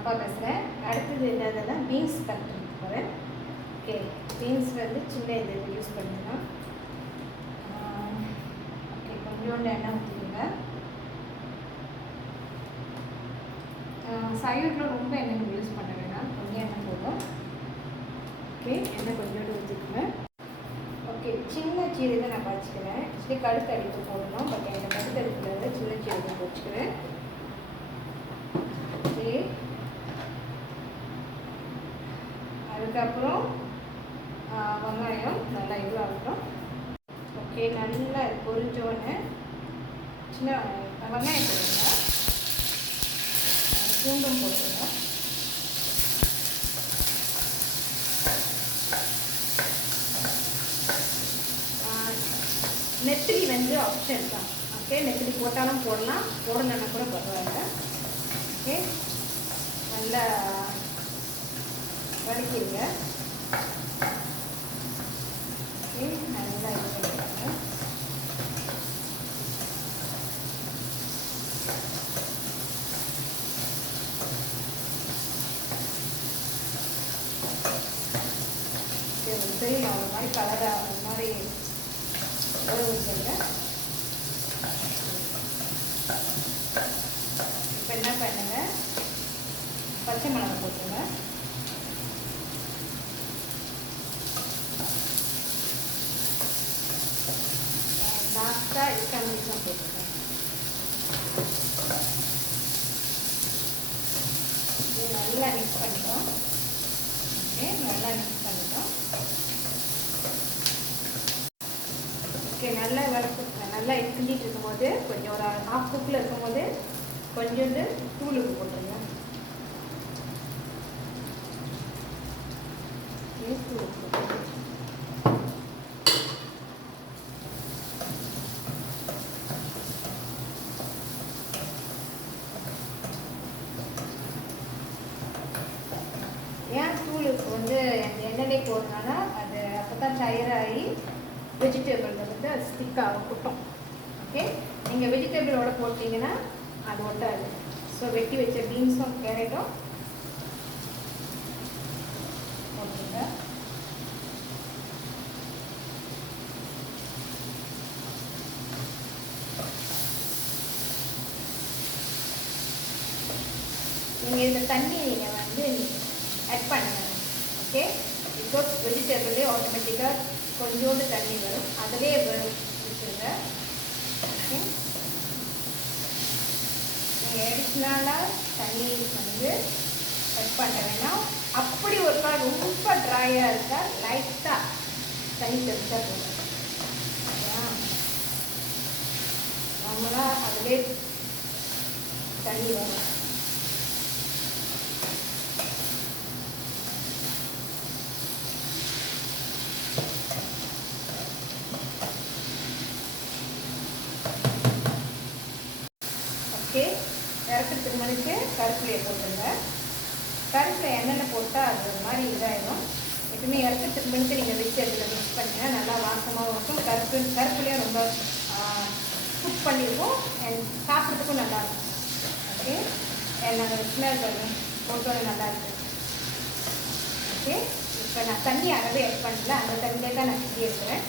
அப்பா பேசுகிறேன். அடுத்தது என்னதுன்னா பீன்ஸ் கட் பண்ண போகிறேன். ஓகே, பீன்ஸ் வந்து சின்ன இது யூஸ் பண்ணிக்கலாம். ஓகே, கொஞ்சோண்டு எண்ணெய் ஊற்றிடுங்க. சைடில் ரொம்ப எண்ணெய் யூஸ் பண்ண வேணாம், கொஞ்சம் எண்ணெய் போதும். ஓகே, எண்ணெய் கொஞ்சோண்டு ஊற்றிக்குங்க. ஓகே, சின்ன சீரகம் நான் பறிச்சுக்கிறேன். ஆக்சுவலி கடுகு அடித்து போடணும், பட் எனக்கு கடுகு அடிக்கிறது சின்ன சீரகம் வச்சுக்கிறேன். ஓகே, அதுக்கப்புறம் வெங்காயம் நல்லா இவ்வளோ ஆகட்டும். ஓகே, நல்லா பொரிஞ்சோடனே சின்ன வெங்காயம் போடுங்க, பூண்டும் போட்டுருங்க. நெத்திலி வந்து ஆப்ஷன் தான். ஓகே, நெத்திலி போட்டாலும் போடலாம், போடலைன்னா கூட பரவாயில்ல. ஓகே, நல்லா வதக்கிடுங்க. ஓகே, நல்லா இது பண்ணிடுங்க. ஓகே, தெரியும் ஒரு மாதிரி கலராக ஒரு மாதிரி ஊற்றுங்க. இப்போ என்ன பண்ணுங்க, பச்சை மிளகாய் போட்டுருங்க. லாஸ்ட்டாக இதுக்கான போட்டுருங்க. இது நல்லா மிக்ஸ் பண்ணிட்டோம். ஓகே, நல்லா மிக்ஸ் பண்ணிட்டோம். ஓகே, நல்லா நல்லா கிண்டிட்டு இருக்கும்போது கொஞ்சம் ஒரு ஹாஃப் குக்கில் இருக்கும்போது கொஞ்சோண்டு தூளுக்கு போட்டுருங்க. ஏன் தூளுக்கு வந்து எண்ணெய் போடுறதுனால அது அப்போ தான் தயாராகி வெஜிடபிள் வந்து அது ஸ்டிக் ஆகும், குட்டும். ஓகே, நீங்கள் வெஜிடபிளோட போட்டிங்கன்னா அது ஒட்டாது. ஸோ வெட்டி வச்ச பீன்ஸும் கேரட்டும் போட்டுருங்க. நீங்கள் இந்த தண்ணி நீங்கள் வந்து ஆட் பண்ணுங்க. ஓகே, பிகாஸ் வெஜிடபிளே ஆட்டோமேட்டிக்காக கொஞ்சோண்டு தண்ணி வரும், அதிலே விட்டுருங்க. ஓகே, நீங்கள் அடிஷ்னலாக தண்ணி வந்து கட் பண்ண வேணாம். அப்படி ஒரு நாள் ரொம்ப ட்ரையாக இருந்தால் லைட்டாக தண்ணி தெளிச்சா போதும். ஓகேயா, நம்மளாம் அதிலே தண்ணி வரும். ஓகே, இறக்கிறதுக்கு முன்னாடி கருப்பிலையை போட்டுருங்க. கருப்பில் எண்ணெய் போட்டால் அது ஒரு மாதிரி இதாகிடும். எப்பவுமே இறக்கிறதுக்கு முன்னாடி நீங்கள் வெஜிடபிள் மிக்ஸ் பண்ணிங்கன்னா நல்லா வாசமாகவும் இருக்கும். கருப்புலேயும் ரொம்ப குக் பண்ணியிருக்கோம் அண்ட் சாப்பிட்றதுக்கும் நல்லாயிருக்கும். ஓகே, நாங்கள் ஸ்மெல் வரும், போட்டோன்னு நல்லாயிருக்கு. ஓகே, இப்போ நான் தண்ணி அறவே ஆட் பண்ணல, அந்த தண்ணியே தான் நான் கிட்டி எடுக்கிறேன்.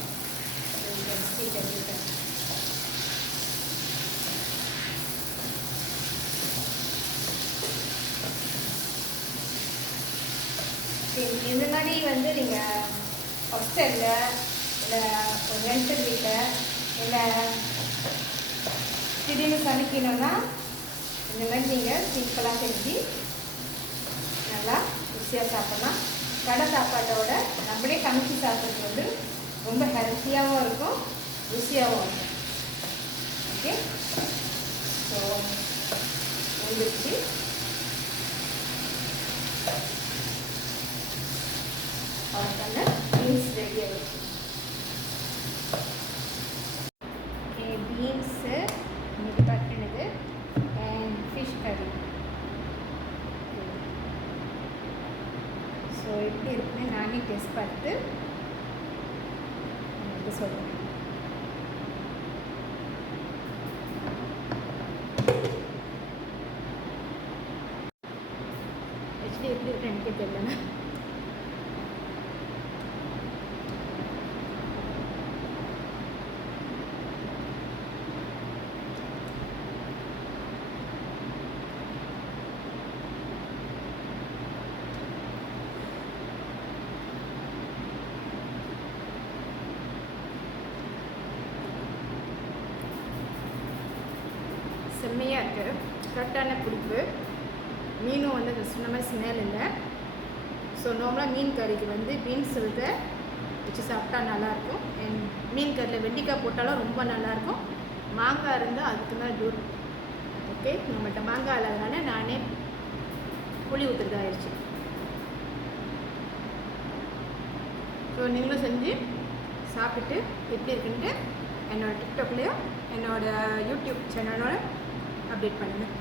இந்த மாதிரி வந்து நீங்கள் ஹாஸ்டலில் இல்லை ஒரு ரெண்டல் வீட்டில் இல்லை திடீர்னு சமைக்கணும்னா இந்த மாதிரி நீங்கள் சிம்பிளாக செஞ்சு நல்லா ருசியாக சாப்பிட்லாம். கடை சாப்பாட்டோட நம்மளே சமைச்சு சாப்பிட்றது வந்து ரொம்ப ஹெல்த்தியாகவும் இருக்கும், ருசியாகவும் இருக்கும். ஓகே, ஸோ வந்துடுச்சு. அவ்வளோதாங்க, பீன்ஸ் ரெடி ஆகிடுச்சு. ஓகே, பீன்ஸு இன்னைக்கு கட்டினது அண்ட் ஃபிஷ் கறி. ஸோ எப்படி இருக்குன்னு நானே டெஸ்ட் பார்த்து உங்களுக்கு சொல்கிறேன். சாப்பிட்டு எப்படி இருக்குன்னு எனக்கே தெரியலங்க. செம்மையாக இருக்குது, கரெக்டான பிடிப்பு. மீனும் வந்து அது சொன்ன மாதிரி ஸ்மெல் இல்லை. ஸோ நார்மலாக மீன் கறிக்கு வந்து பீன்ஸ் வச்சு சாப்பிட்டா நல்லாயிருக்கும். அண்ட் மீன் கறியில் வெண்டிக்காய் போட்டாலும் ரொம்ப நல்லாயிருக்கும். மாங்காய் இருந்தால் அதுக்கு தான் டூர். ஓகே, நம்மகிட்ட மாங்காய் இல்லாதனால நானே புளி ஊற்றுறதாகிடுச்சு. ஸோ நீங்களும் செஞ்சு சாப்பிட்டுட்டு எப்படி இருக்குன்ட்டு என்னோடய டிக்டாக்லேயும் என்னோடய யூடியூப் சேனலோட அப்டேட் பண்ணுங்கள்.